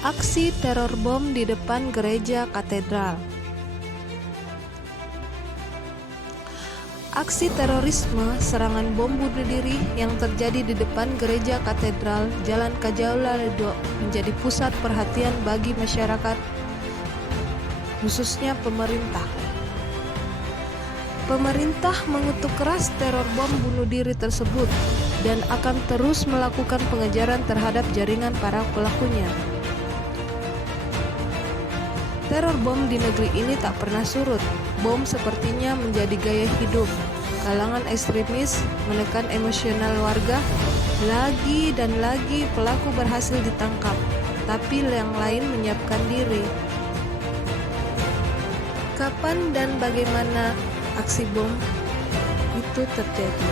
Aksi teror bom di depan gereja katedral. Aksi terorisme serangan bom bunuh diri yang terjadi di depan gereja katedral Jalan Kajauladok menjadi pusat perhatian bagi masyarakat, khususnya pemerintah. Pemerintah mengutuk keras teror bom bunuh diri tersebut dan akan terus melakukan pengejaran terhadap jaringan para pelakunya. Teror bom di negeri ini tak pernah surut. Bom sepertinya menjadi gaya hidup. Kalangan ekstremis menekan emosional warga. Lagi dan lagi pelaku berhasil ditangkap, tapi yang lain menyiapkan diri. Kapan dan bagaimana aksi bom itu terjadi?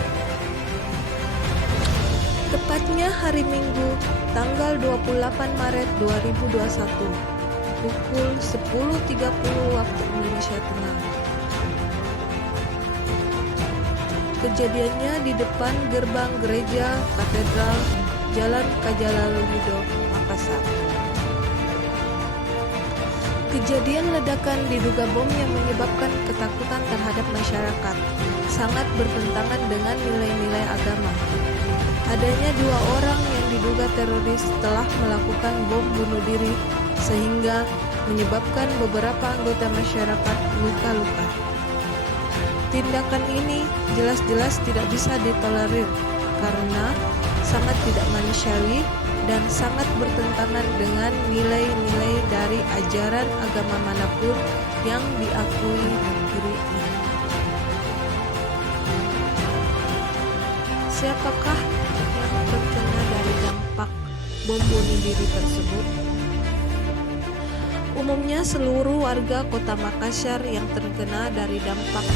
Tepatnya hari Minggu, tanggal 28 Maret 2021. Pukul 10.30 waktu Indonesia Tengah. Kejadiannya di depan gerbang gereja katedral Jalan Kajauladok, Makassar. Kejadian ledakan diduga bom yang menyebabkan ketakutan terhadap masyarakat, sangat bertentangan dengan nilai-nilai agama. Adanya 2 orang yang diduga teroris telah melakukan bom bunuh diri sehingga menyebabkan beberapa anggota masyarakat luka-luka. Tindakan ini jelas-jelas tidak bisa ditolerir karena sangat tidak manusiawi dan sangat bertentangan dengan nilai-nilai dari ajaran agama manapun yang diakui negeri ini. Siapakah yang terkena dari dampak bom bunuh diri tersebut? Umumnya seluruh warga kota Makassar yang terkena dari dampak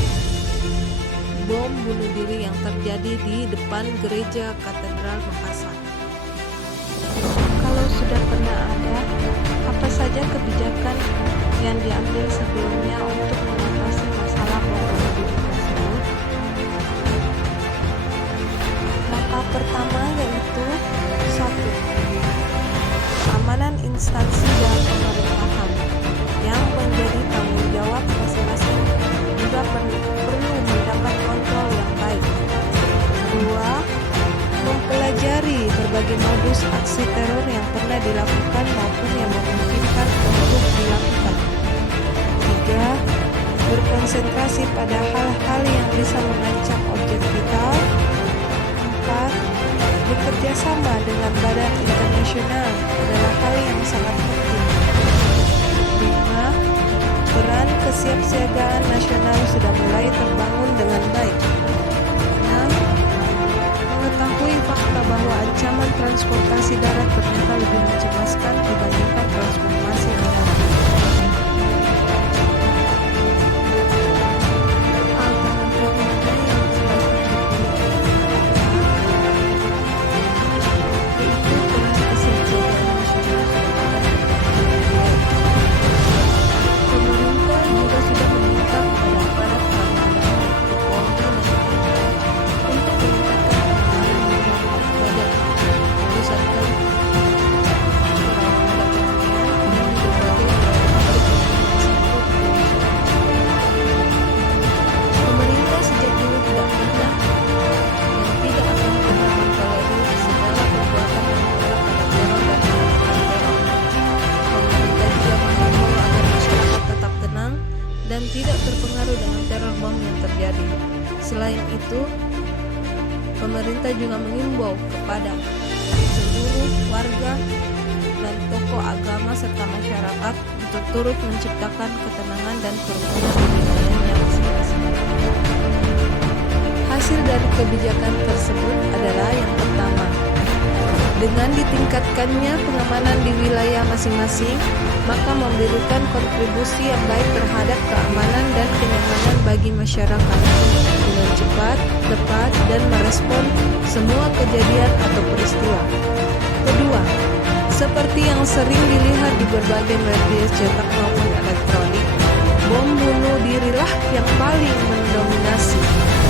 bom bunuh diri yang terjadi di depan gereja katedral Makassar. Kalau sudah pernah ada, apa saja kebijakan yang diambil sebelumnya untuk mengatasi masalah bom bunuh diri tersebut? Langkah pertama yaitu 1. Keamanan instansi dan pemerintahan yang menjadi tanggung jawab masing-masing juga perlu mendapat kontrol yang baik. 2. Mempelajari berbagai modus aksi teror yang pernah dilakukan maupun yang memungkinkan untuk dilakukan. 3. Berkonsentrasi pada hal-hal yang bisa mengancam objek vital. 4. Bekerja sama dengan badan internasional adalah hal yang sangat penting. 5. Peran kesiapsiagaan nasional sudah mulai terbangun dengan baik. 6. Mengetahui fakta bahwa ancaman transportasi darat ternyata lebih mencemaskan dibandingkan transportasi udara. Dan tidak terpengaruh dengan teror bom yang terjadi. Selain itu, pemerintah juga mengimbau kepada seluruh warga dan tokoh agama serta masyarakat untuk turut menciptakan ketenangan dan kerukunan di wilayahnya masing-masing. Hasil dari kebijakan tersebut adalah yang pertama, dengan ditingkatkannya pengamanan di wilayah masing-masing, maka memberikan kontribusi yang baik terhadap keamanan dan kenyamanan bagi masyarakat dengan cepat, tepat, dan merespon semua kejadian atau peristiwa. Kedua, seperti yang sering dilihat di berbagai media cetak maupun elektronik, bom bunuh dirilah yang paling mendominasi.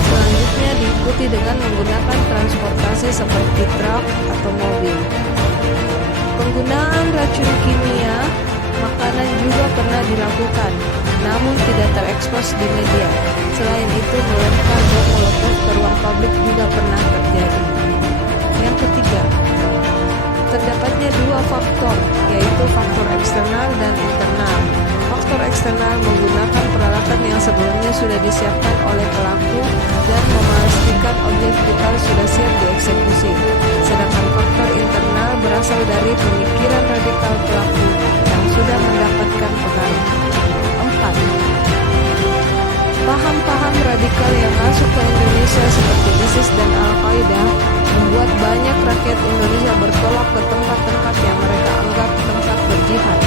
Selanjutnya diikuti dengan menggunakan transportasi seperti truk atau mobil. Penggunaan racun kimia makanan juga pernah dilakukan, namun tidak terekspos di media. Selain itu, melempar bom molotov ke ruang publik juga pernah terjadi. Yang ketiga, terdapatnya dua faktor, yaitu faktor eksternal dan internal. Faktor eksternal menggunakan peralatan yang sebelumnya sudah disiapkan oleh pelaku dan memastikan objek vital sudah siap dieksekusi. Sedangkan faktor internal berasal dari pemikiran radikal pelaku yang sudah mendapatkan pengaruh. 4. Paham-paham radikal yang masuk ke Indonesia seperti ISIS dan Al-Qaeda membuat banyak rakyat Indonesia bertolak ke tempat-tempat yang mereka anggap tempat berjihad.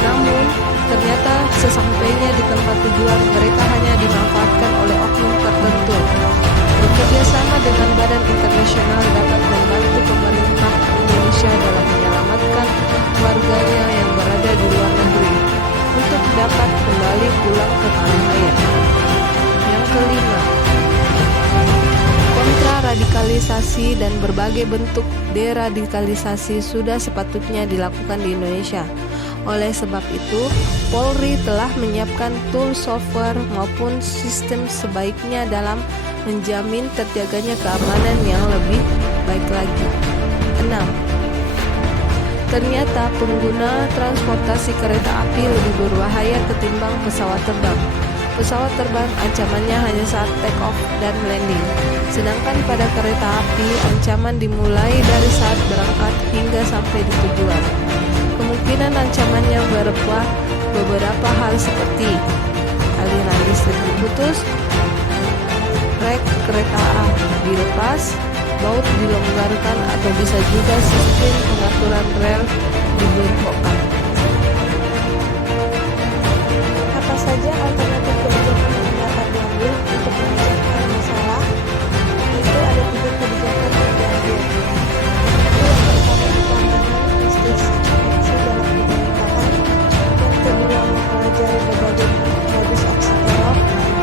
Namun, ternyata sesampainya di tempat tujuan mereka hanya dimanfaatkan oleh oknum tertentu. Bekerja sama dengan badan internasional dapat membantu pemerintah Indonesia dalam menyelamatkan warganya yang berada di luar negeri untuk dapat kembali pulang ke tanah air. Yang kelima, kontraradikalisasi dan berbagai bentuk deradikalisasi sudah sepatutnya dilakukan di Indonesia. Oleh sebab itu, Polri telah menyiapkan tool software maupun sistem sebaiknya dalam menjamin terjaganya keamanan yang lebih baik lagi. 6. Ternyata pengguna transportasi kereta api lebih berbahaya ketimbang pesawat terbang. Pesawat terbang ancamannya hanya saat take off dan landing, sedangkan pada kereta api ancaman dimulai dari saat berangkat hingga sampai di tujuan. Kemungkinan ancamannya berupa beberapa hal seperti aliran listrik diputus, rek kereta dilepas, baut dilonggarkan, atau bisa juga sistem pengaturan rel dibengkokkan. Apa saja alternatif kebijakan yang dapat diambil untuk menyelesaikan masalah? Itu ada 3 kebijakan yang diambil. Itu yang pertama, pengamanan institusi dalam pemerintahan. Yang kedua, mempelajari berbagai modus aksi teror.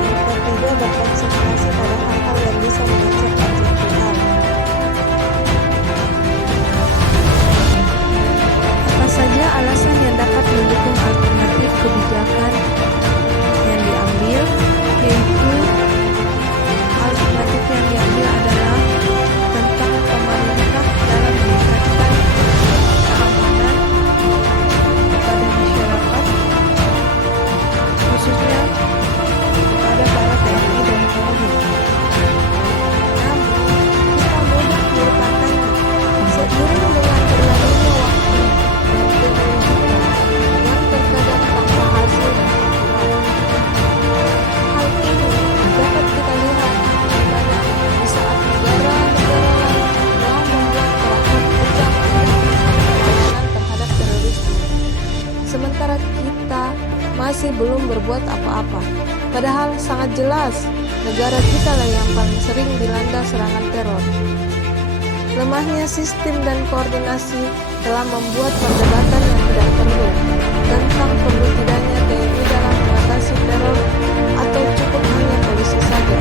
Yang ketiga, berkonsentrasi pada hal-hal yang bisa mengecek objek vital. Apa saja alasan yang dapat mendukung alternatif kebijakan yang diambil, yaitu alternatif yang diambil adalah tentang pemerintah dalam meningkatkan keamanan kepada masyarakat, khususnya kepada para TNI dan Polri. Namun, kita mudah melupakannya seiring dengan berlalunya waktu dan teknologi yang terkadang tanpa hasil yang akurat. Hal ini dapat kita lihat di mana di saat negara-negara lain telah membuat peraturan pelayanan terhadap terorisme, sementara kita masih belum berbuat apa-apa. Padahal sangat jelas negara kita lah yang paling sering dilanda serangan teror. Lemahnya sistem dan koordinasi telah membuat perdebatan yang tidak perlu tentang perlu tidaknya TNI dalam mengatasi teror atau cukup hanya polisi saja.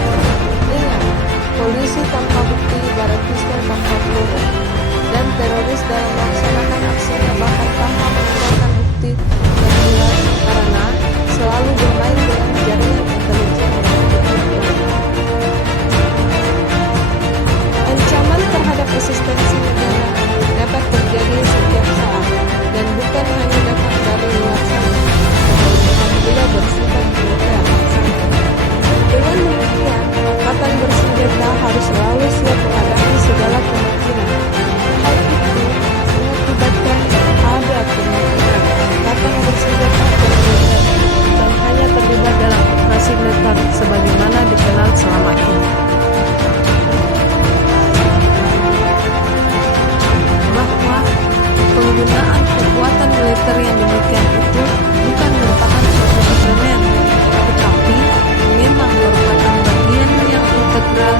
Ingat, polisi tanpa bukti ibarat pistol tanpa peluru, dan teroris dalam melaksanakan aksinya bahkan tanpa meninggalkan bukti yang jelas karena selalu bermain dengan jaringan intelijen yang berbeda. Ancaman terhadap eksistensi negara dapat terjadi setiap saat dan bukan hanya datang dari luar sana, melainkan juga bersifat militer saja. Dengan demikian, angkatan bersenjata harus selalu siap menghadapi segala kemungkinan. Hal itu mengakibatkan ada kemungkinan angkatan bersenjata bermiliter bukan hanya terlibat dalam operasi militer sebagaimana dikenal selama ini. Bahwa penggunaan kekuatan militer yang demikian itu bukan merupakan suatu suplemen, tetapi memang merupakan bagian yang integral